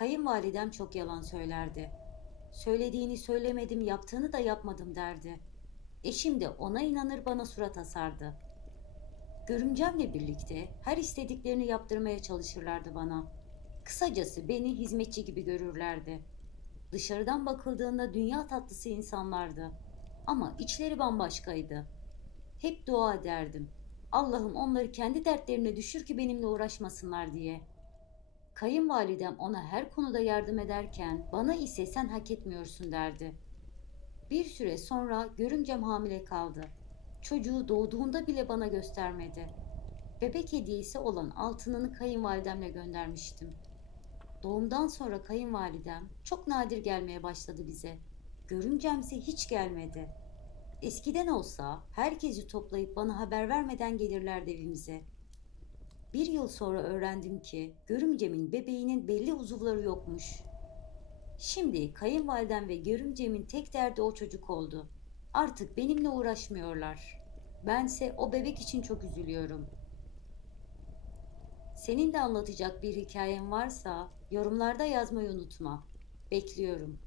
Kayınvalidem çok yalan söylerdi. Söylediğini söylemedim, yaptığını da yapmadım derdi. Eşim de ona inanır bana surat asardı. Görümcemle birlikte her istediklerini yaptırmaya çalışırlardı bana. Kısacası beni hizmetçi gibi görürlerdi. Dışarıdan bakıldığında dünya tatlısı insanlardı. Ama içleri bambaşkaydı. Hep dua ederdim. Allah'ım onları kendi dertlerine düşür ki benimle uğraşmasınlar diye. Kayınvalidem ona her konuda yardım ederken bana ise sen hak etmiyorsun derdi. Bir süre sonra görümcem hamile kaldı. Çocuğu doğduğunda bile bana göstermedi. Bebek hediyesi olan altınını kayınvalidemle göndermiştim. Doğumdan sonra kayınvalidem çok nadir gelmeye başladı bize. Görümcemse hiç gelmedi. Eskiden olsa herkesi toplayıp bana haber vermeden gelirlerdi evimize. Bir yıl sonra öğrendim ki görümcemin bebeğinin belli uzuvları yokmuş. Şimdi kayınvalidem ve görümcemin tek derdi o çocuk oldu. Artık benimle uğraşmıyorlar. Bense o bebek için çok üzülüyorum. Senin de anlatacak bir hikayen varsa yorumlarda yazmayı unutma. Bekliyorum.